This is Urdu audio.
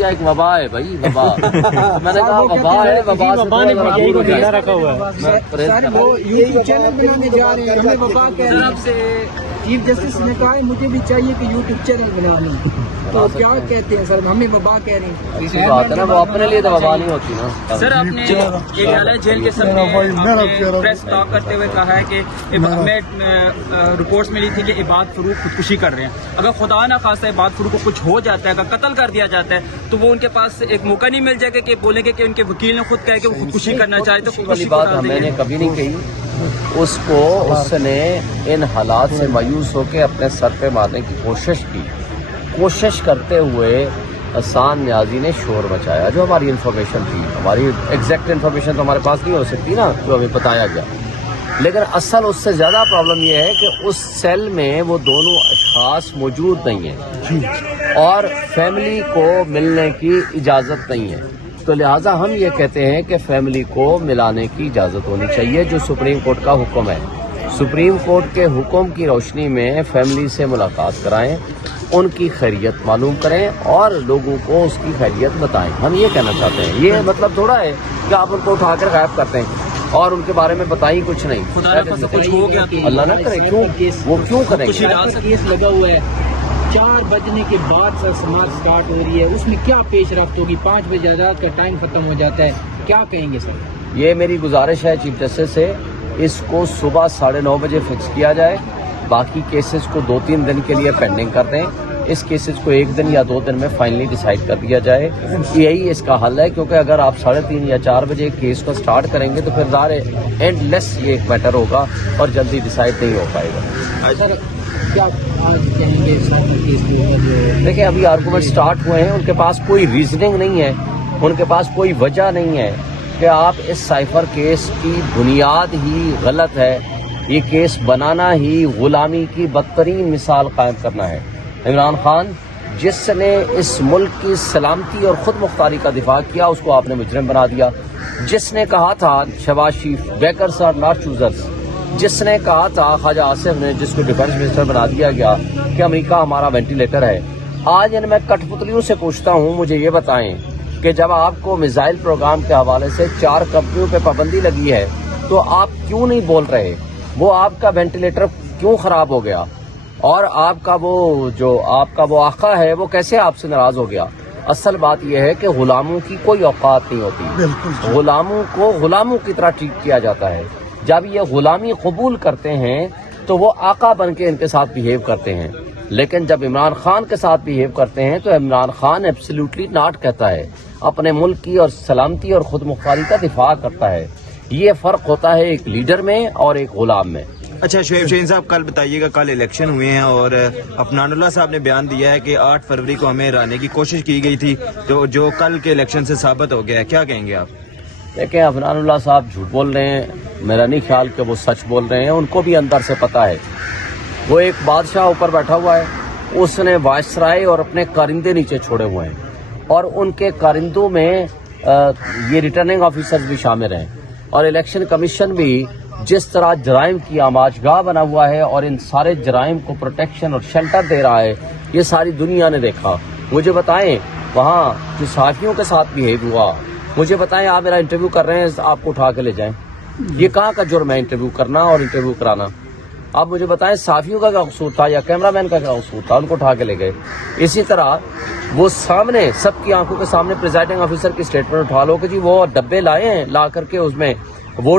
دیا ایک وبا ہے بھائی وبا میں نے کہا وبا ہے وبا سے رکھا ہوا ہے وہ یوٹیوب چینل بنانے جا رہے ہیں ہمیں وبا کہہ رہے ہیں چیف جسٹس نے کہا ہے مجھے بھی چاہیے کہ یوٹیوب چینل بنا لیں تو کیا کہتے ہیں سر ہمیں وبا کہہ رہے ہیں اسی بات ہے نا وہ اپنے لیے تو وبا نہیں ہوتی نا سر آپ نے ایڈیالہ جیل کے سامنے پریس ٹاک کرتے ہوئے کہا ہے کہ ہمیں رپورٹس ملی تھی کہ عباد فروق خودکشی کر رہے ہیں اگر خدا نہ خواستہ عباد فروق کو کچھ ہو جاتا ہے اگر قتل کر دیا جاتا ہے تو وہ ان کے پاس ایک موقع نہیں مل جائے گا کہ بولیں گے کہ ان کے وکیل نے خود کہا کہ وہ خودکشی کرنا چاہے تو والی بات میں نے کبھی نہیں کہی اس نے ان حالات سے مایوس ہو کے اپنے سر پہ مارنے کی کوشش کرتے ہوئے حسان نیازی نے شور مچایا جو ہماری انفارمیشن تھی ہماری ایگزیکٹ انفارمیشن تو ہمارے پاس نہیں ہو سکتی نا جو ہمیں بتایا گیا لیکن اصل اس سے زیادہ پرابلم یہ ہے کہ اس سیل میں وہ دونوں اشخاص موجود نہیں ہیں اور فیملی کو ملنے کی اجازت نہیں ہے تو لہٰذا ہم یہ کہتے ہیں کہ فیملی کو ملانے کی اجازت ہونی چاہیے جو سپریم کورٹ کا حکم ہے سپریم کورٹ کے حکم کی روشنی میں فیملی سے ملاقات کرائیں ان کی خیریت معلوم کریں اور لوگوں کو اس کی خیریت بتائیں ہم یہ کہنا چاہتے ہیں یہ مطلب تھوڑا ہے کہ آپ ان کو اٹھا کر غائب کرتے ہیں اور ان کے بارے میں بتائیں کچھ نہیں اللہ نہ کرے کیوں کریں گے کیس لگا ہوا ہے 4 بجنے کے بعد سر سماعت سٹارٹ ہو رہی ہے اس میں کیا پیش رفت ہوگی 5 بجے رات کا ٹائم ختم ہو جاتا ہے کیا کہیں گے سر یہ میری گزارش ہے چیف جسٹس سے اس کو صبح 9:30 بجے فکس کیا جائے باقی کیسز کو 2-3 دن کے لیے پینڈنگ کر دیں اس کیسز کو 1 دن یا 2 دن میں فائنلی ڈیسائیڈ کر دیا جائے یہی اس کا حل ہے کیونکہ اگر آپ 3:30 یا 4 بجے کیس کو سٹارٹ کریں گے تو پھر ظاہر اینڈ لیس یہ ایک میٹر ہوگا اور جلدی ڈیسائیڈ نہیں ہو پائے گا سر کیا آج کہیں گے دیکھیں ابھی آرگومنٹ سٹارٹ ہوئے ہیں ان کے پاس کوئی ریزننگ نہیں ہے ان کے پاس کوئی وجہ نہیں ہے کہ آپ اس سائفر کیس کی بنیاد ہی غلط ہے یہ کیس بنانا ہی غلامی کی بدترین مثال قائم کرنا ہے عمران خان جس نے اس ملک کی سلامتی اور خود مختاری کا دفاع کیا اس کو آپ نے مجرم بنا دیا جس نے کہا تھا شہباز شریف بیکرز آر ناٹ چوزرز جس نے کہا تھا خواجہ آصف نے جس کو ڈیفنس منسٹر بنا دیا گیا کہ امریکہ ہمارا وینٹیلیٹر ہے آج ان میں کٹ پتلیوں سے پوچھتا ہوں مجھے یہ بتائیں کہ جب آپ کو میزائل پروگرام کے حوالے سے 4 کمپنیوں پہ پابندی لگی ہے تو آپ کیوں نہیں بول رہے وہ آپ کا وینٹیلیٹر کیوں خراب ہو گیا اور آپ کا وہ آقا ہے وہ کیسے آپ سے ناراض ہو گیا اصل بات یہ ہے کہ غلاموں کی کوئی اوقات نہیں ہوتی غلاموں کو غلاموں کی طرح ٹریٹ کیا جاتا ہے جب یہ غلامی قبول کرتے ہیں تو وہ آقا بن کے ان کے ساتھ بیہیو کرتے ہیں لیکن جب عمران خان کے ساتھ بیہیو کرتے ہیں تو عمران خان ایبسلیوٹلی ناٹ کہتا ہے اپنے ملک کی اور سلامتی اور خود مختاری کا دفاع کرتا ہے یہ فرق ہوتا ہے ایک لیڈر میں اور ایک غلام میں اچھا شعیب شاہین صاحب کل بتائیے گا کل الیکشن ہوئے ہیں اور افنان اللہ صاحب نے بیان دیا ہے کہ 8 فروری کو ہمیں ہرانے کی کوشش کی گئی تھی تو جو کل کے الیکشن سے ثابت ہو گیا ہے کیا کہیں گے آپ دیکھیں افنان اللہ صاحب جھوٹ بول رہے ہیں میرا نہیں خیال کہ وہ سچ بول رہے ہیں ان کو بھی اندر سے پتہ ہے وہ ایک بادشاہ اوپر بیٹھا ہوا ہے اس نے وائسرائے اور اپنے کارندے نیچے چھوڑے ہوئے ہیں اور ان کے کارندوں میں یہ ریٹرننگ آفیسر بھی شامل ہیں اور الیکشن کمیشن بھی جس طرح جرائم کی آماج گاہ بنا ہوا ہے اور ان سارے جرائم کو پروٹیکشن اور شیلٹر دے رہا ہے یہ ساری دنیا نے دیکھا مجھے بتائیں وہاں جو صحافیوں کے ساتھ بہیو ہوا مجھے بتائیں آپ میرا انٹرویو کر رہے ہیں آپ کو اٹھا کے لے جائیں یہ کہاں کا جرم ہے انٹرویو کرنا اور انٹرویو کرانا آپ مجھے بتائیں صحافیوں کا کیا قصور تھا یا کیمرہ مین کا کیا قصور تھا ان کو اٹھا کے لے گئے اسی طرح وہ سامنے سب کی آنکھوں کے سامنے پریزائڈنگ آفیسر کی اسٹیٹمنٹ اٹھا لو کہ جی وہ ڈبے لائے ہیں لا کر کے اس میں ووٹ